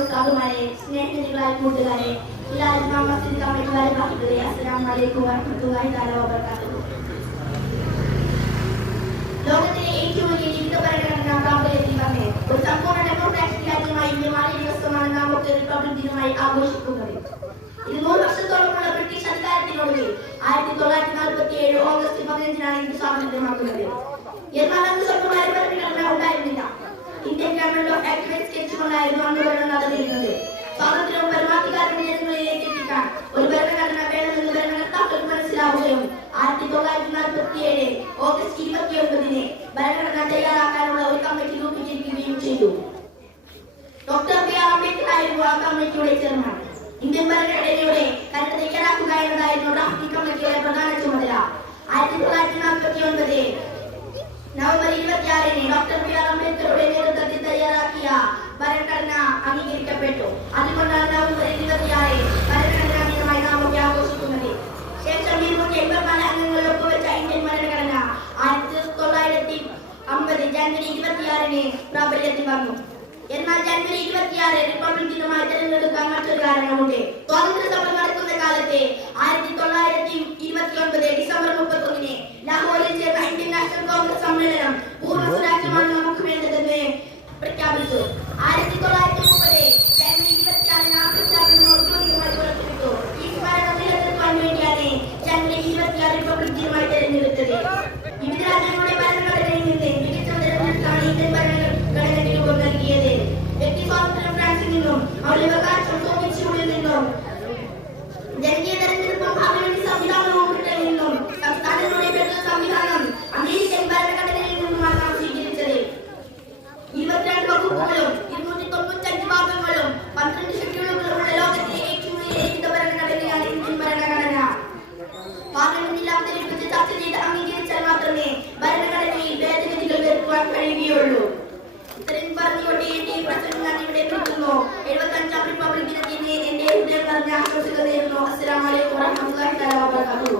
സാധുമാരെ സ്നേഹിതങ്ങളായ കൂട്ടുകാരെ എല്ലാവരും താമസിക്കാരെ ബാക്കിയുടെ അസ്സലാമു അലൈക്കും വറഹ്മത്തുള്ളാഹി തആല വബറകാതുഹു. ലോകത്തിലെ ഏറ്റവും വലിയ ജീവിത ഭരണഘടന പ്രാബല്യത്തിൽ വന്നേ ഒരു സമ്പൂർണ്ണ ഡെമോക്രാറ്റിക് രാജ്യമായി ഇന്ത്യ മാറിയ ദിവസമാണ് നാം ഒക്കെ റിപ്പബ്ലിക് ദിനമായി ആഘോഷിക്കുന്നത്. ഇത് 100 വർഷത്തോളമുള്ള ബ്രിട്ടീഷ് അധികാരത്തിനൊടുവിൽ 1947 ഓഗസ്റ്റ് 15-നാണ് ഇന്ത്യ സ്വാതന്ത്ര്യമാക്കുന്നത്. എന്നാൽ അന്ന് സ്വന്തമായ ഭരണഘടന ഉണ്ടായിരുന്നില്ല. ഇന്ത്യൻ ഗവൺമെന്റ് ഓഫ് ആക്ട് സ്കെച്ചുകൊണ്ടായിരുന്നു അന്ന് ഭരണം നടന്നിരുന്നത്. സ്വാതന്ത്ര്യവും പരമാധികാരവും ജനങ്ങളിലേക്ക് എത്തിക്കാൻ ഒരു ഭരണഘടന വേണമെന്ന് ഭരണകർത്താക്കൾക്ക് മനസ്സിലാവുകയും 1947 ഓഗസ്റ്റ് 29-ന് ഭരണഘടന തയ്യാറാക്കാനുള്ള ഒരു കമ്മിറ്റി രൂപീകരിക്കുകയും ചെയ്തു. Doctor BR. അംബേദ്കർ ആയിരുന്നു ആ കമ്മിറ്റിയുടെ ചെയർമാൻ. ഇന്ത്യൻ ഭരണഘടനയുടെ കരട് തയ്യാറാക്കുക എന്നതായിരുന്നു ഡ്രാഫ്റ്റിംഗ് കമ്മിറ്റിയുടെ പ്രധാന ചുമതല. 1949 നവംബർ 26-ന് ഡോക്ടർ ബി.ആർ. അംബേദ്കറുടെ നേതൃത്വത്തിൽ തയ്യാറാക്കിയ ഭരണഘടന അംഗീകരിക്കപ്പെട്ടു. അതുകൊണ്ടാണ് നവംബർ 26 ഭരണഘടനാ ദിനമായി നാം ഒക്കെ ആഘോഷിക്കുന്നത്. ശേഷം 284 അംഗങ്ങൾ ഒപ്പുവെച്ച ഇന്ത്യൻ ഭരണഘടന 1950 ജനുവരി 26-ന് പ്രാബല്യത്തിൽ വന്നു. എന്നാൽ ജനുവരി 26 റിപ്പബ്ലിക് ദിനമായി തിരഞ്ഞെടുക്കാൻ മറ്റൊരു കാരണമുണ്ട്. സ്വാതന്ത്ര്യ സമരം നടക്കുന്ന കാലത്ത് 1929 ഡിസംബർ 31-ന് ലാഹോറിൽ ചേർന്ന ഇന്ത്യൻ നാഷണൽ കോൺഗ്രസ് സമ്മേളനം പൂർണ്ണ സ്വരാജ്യമാണ് നമുക്ക് വേണ്ടതെന്ന് പ്രഖ്യാപിച്ചു. 1930 ജനുവരി 26-ന് ആ പ്രഖ്യാപനം ഔദ്യോഗികമായി പുറത്തുവിട്ടു. ഈ സ്മാരകം നിലനിർത്താൻ വേണ്ടിയാണ് ജനുവരി 26 റിപ്പബ്ലിക് ദിനമായി തിരഞ്ഞെടുത്തത്. വിവിധ രാജ്യങ്ങളുടെ ഭരണഘടനയിൽ നിന്ന് മികച്ച തിരഞ്ഞെടുത്താണ് ഇന്ത്യൻ ഭരണഘടനയ്ക്ക് രൂപം നൽകിയത്. വ്യക്തി സ്വാതന്ത്ര്യം ഫ്രാൻസിൽ നിന്നും മൗലികാവകാശം സോവിയറ്റ് യൂണിയനിൽ നിന്നും ജനകീയ തെരഞ്ഞെടുപ്പും പാർലമെന്റ് സംവിധാനവും ബ്രിട്ടനിൽ നിന്നും സംസ്ഥാനങ്ങളുടെ ഫെഡറൽ സംവിധാനം അമേരിക്കൻ ഭരണഘടനയിൽ നിന്നുമാണ് നാം സ്വീകരിച്ചത്. 22 വകുപ്പുകളും 295 ഭാഗങ്ങളും 12 ഷെഡ്യൂളുകളുമുള്ള ലോകത്തിലെ ഏറ്റവും വലിയ ലിഖിത ഭരണഘടനയാണ് ഇന്ത്യൻ ഭരണഘടന. പാർലമെന്റിൽ അവതരിപ്പിച്ച് ചർച്ച ചെയ്ത് അംഗീകരിച്ചാൽ മാത്രമേ ഭരണഘടനയിൽ ഭേദഗതികൾ വരുത്തുവാൻ കഴിയുകയുള്ളൂ. ഇത്രയും പറഞ്ഞുകൊണ്ട് എന്റെ പ്രസംഗം ഞാൻ ഇവിടെ നിർത്തുന്നു. 75-ാം റിപ്പബ്ലിക് ദിനത്തിന് എന്റെ ഹൃദയം നിറഞ്ഞ ആശംസകൾ നേരുന്നു. അസ്സലാമു അലൈക്കും വറഹ്മത്തുള്ളാഹി തആല വബറകാതുഹു.